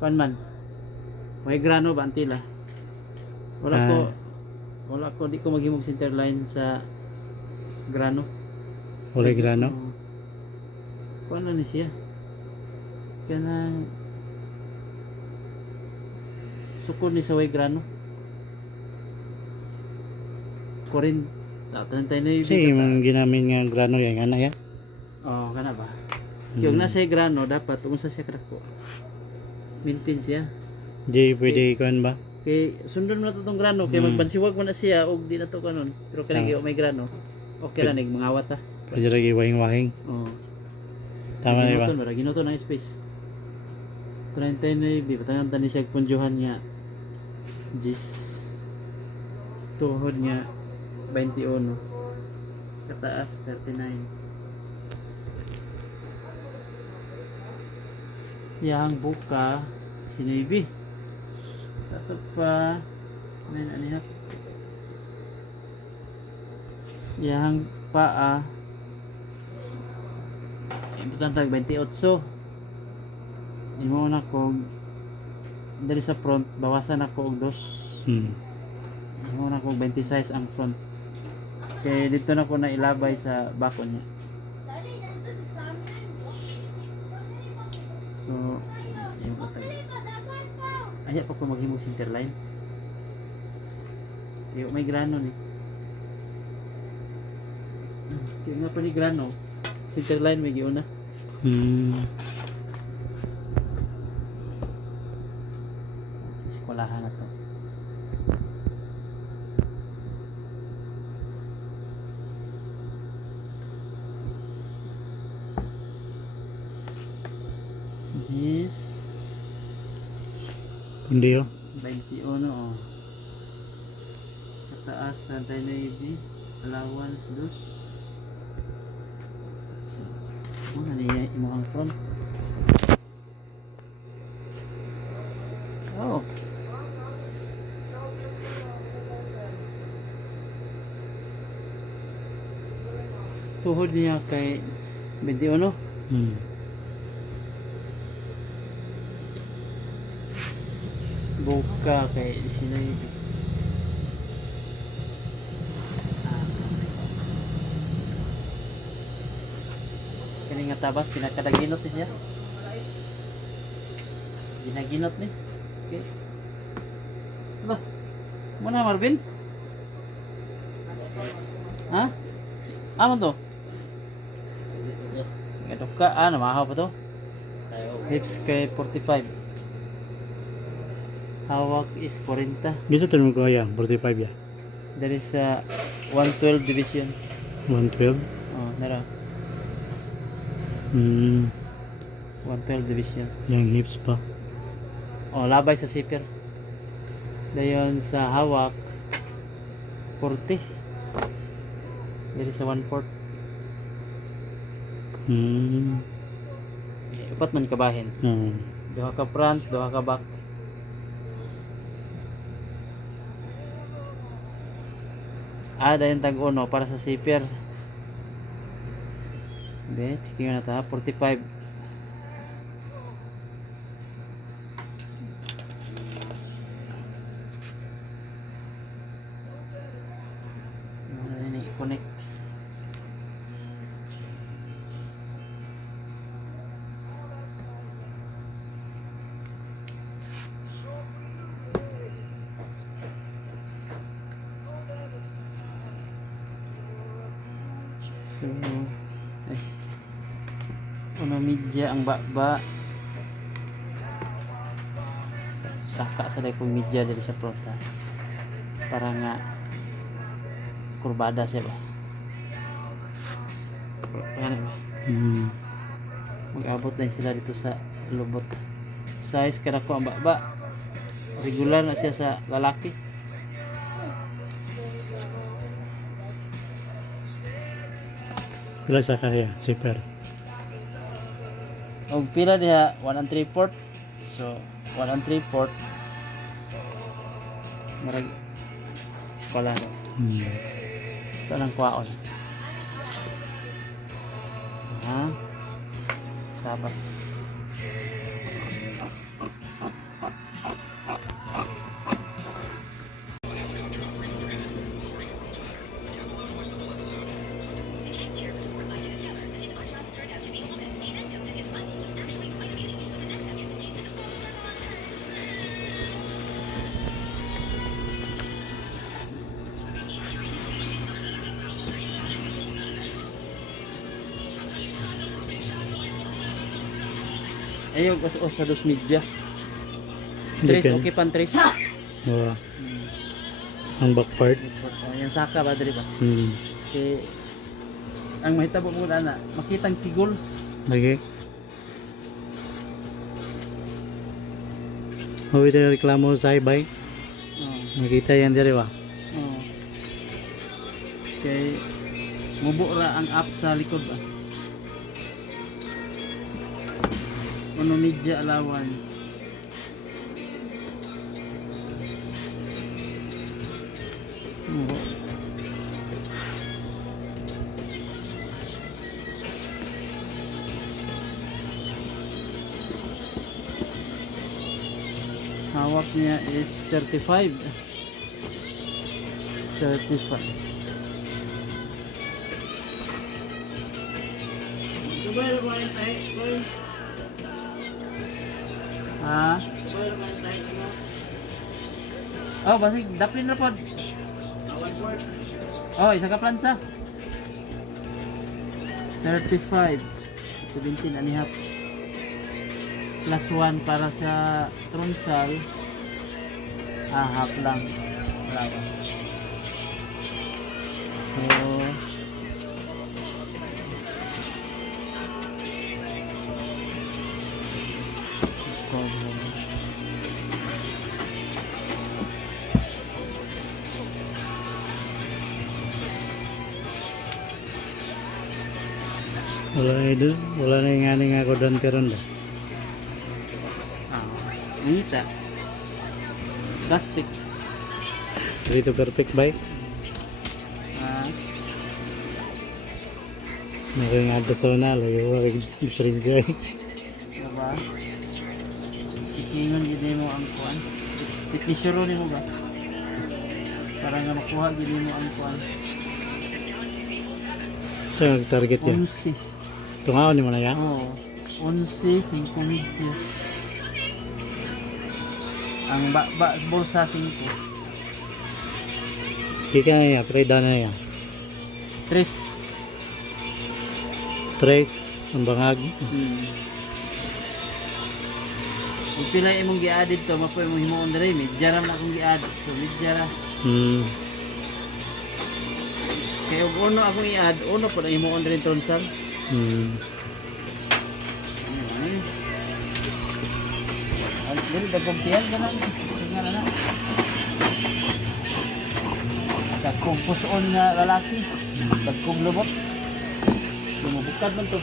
Kuan man. May grano ba antila? Wala ko di ko maghimog center line sa grano. Wala grano. Kuan na ni siya. Kanang sukod ni sa way grano. Korin tatantay na yung Kasi yung ginamit nga grano yan, ana ya. oh, kana ba? Kung nasa grano dapat unsa siya kadako. Maintain siya. Di pwede kuan ba? Kay sundon mo na to tong grano kay magbansiwag mo na siya og di na to kanon. Pero kanang may grano. Okay ra nig mangawat ta. Pwede lagi wahing-wahing. Oh. Tama na ba? Ginuto na space. 39 patangan tani siya punjuhan nga. Jis. Tuhod nga 21. Kataas 39. Yang buka si Navy. Dapat pa may anihat. Yang paa importante 28. Imo na ko dari sa front bawasan ako og 2. Imo na ko 26 ang front. Kay dito na ko na ilabay sa bako niya. So, yung patay. Ayan pa ko maghimog center line. Yung may grano ni. Kaya nga pa ni grano. Center line may giuna. Eskwelahan na to. Jis Hindi oh. 21 oh. Kataas 39 allowance 2. So, ano niya imong front? Oh. Tuhod niya kay 21. Buka kay sinay. Kani nga tabas pinakadaginot niya. Ginaginot ni. Okay. Ba. Muna Marvin? Ha? Ano to? Ito ka, namahaw pa to? Hips kay 45. Hawak is 40. Dito tanong ko ya, 45 ya. There is a 112 division. 112. Oh, nara. 112 division. Yang hips pa. Oh, labay sa zipper. Dayon sa hawak 40. There is a 1/4. Upat man kabahin. Duha ka front, duha ka back. Dayon tag uno para sa zipper. Be, checking na ta 45. Ini connect. So, una media ang baba. Saka sa kong media dari sa prota. Para nga kurbada siya ba. Ayan ba. Mag-abot na sila dito sa lubot. Size kada ko ang baba. Regular na siya sa lalaki. Pila sa kaya, zipper. Og pila diha 1 3/4. So 1 3/4 marag eskwela no. Ito lang kwaon. Tapos Ayaw ko sa dos media. Tres, Depende. okay pan tres. Oo. Ang back part. Yan saka ba diri ba? Hmm. Kay ang mahitabo mo na makitang kigol. Lagi. Mawid na reklamo sa ibay. Nakita yan diri ba? Oh. Kay mubo ra ang app sa likod ba. Ano media allowance. Mubo. Hawak niya is 35. 35. Ha? Oh, basig daplin na pod. Oh, isa ka plansa. 35. 17 and a half. Plus 1 para sa tronsal. Half lang. Wala ba? So, Wala na ito. Wala na yung nga ako doon karon ba? Nita. Plastic. Dito perfect bike. Nakangado sa una. Layo wag diferensya. Diba? Tikingon gini mo ang kuan. Titisuro ni mo ba? Para nga makuha gini mo ang kuan. Ito yung target yan. 11. Tungaon ni mo na yan. Oo. 11, 5 media. Ang bulsa 5. Di ka na yan. Preda na yan. 3. Tres. Ang bangag. Kung pila imong gi-added to, mapoy mo himuon diri, medya ra na akong gi-add. So medya ra. Hmm. Kaya ug uno akong i-add, uno po na himuon diri tronsal. Hmm. Dili dagkog tiyan ganan. Tingnan na. Dagkog puson nga lalaki. Dagkog lubot. Lumubukad man to.